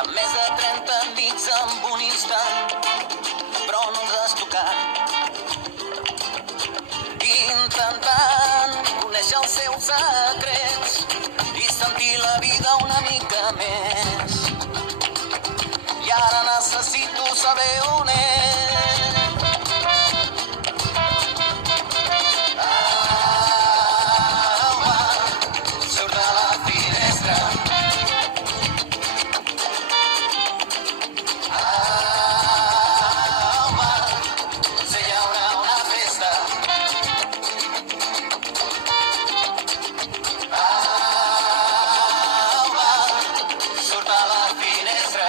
amb més de 30 amics en un instant, però no els has tocat. Intentant conèixer els seus secrets i sentir la vida una mica més. I ara necessito saber on és. Surt a la finestra. Se hi haurà una festa. Surt a la finestra.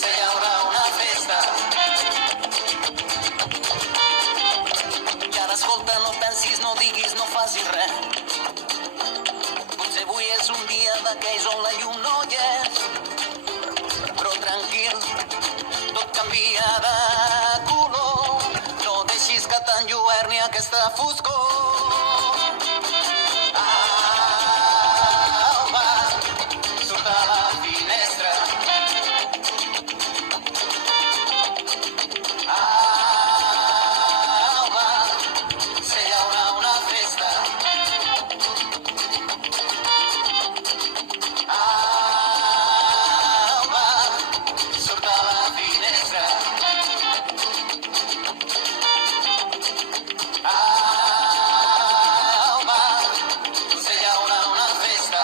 Se hi haurà una festa. I ara escolta, no pensis, no diguis, no facis res. Potser avui és un dia d'aquells on la llum no hi és. Però tranquil, tot canvia de color. No deixis que t'enlluerni aquesta foscor. Surt a la finestra. Se hi haurà una festa. Surt a la finestra. Se hi haurà una festa.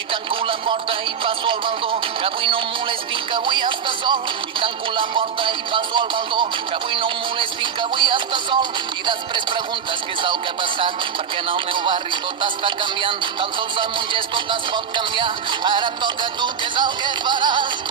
I tanco la porta i passo al baldó, que avui no em molesti, que avui està sol. I tanco la porta i passo al baldó, que avui no em molesti, que avui està sol. I després preguntes què és el que ha passat, perquè en el meu barri tot està canviant. Tan sols amb un gest tot es pot canviar. Ara et toca a tu, què és el que faràs?